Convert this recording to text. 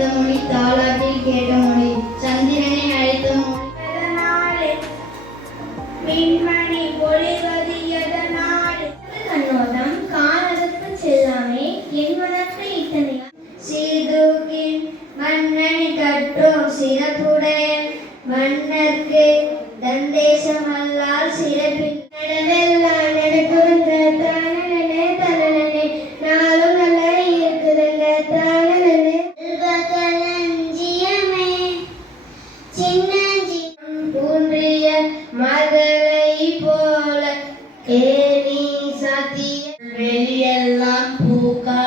தந்த மொழி தாலாட்டில் கேட்ட மொழி சந்திரனை அழைத்த மொழி மின்மணி பொழிவது எதனால் கண்ணோட்டம் காலத்துக்கு செல்லாமே என் மனத்து இத்தனையா சீதூக்கின் மன்னனி கற்றோம் சிறப்புடைய மன்னர்க்கு தந்தேசம் அல்லால் சிறப்பின் நடவெல்லாம் நடக்குதுங்க தானே தானே நாளும் நல்லா இருக்குதுங்க தானே களஞ்சியமே சின்னஞ்சி ஊன்றிய மகளை போல ஏனி சத்திய வெளியெல்லாம் பூக்கா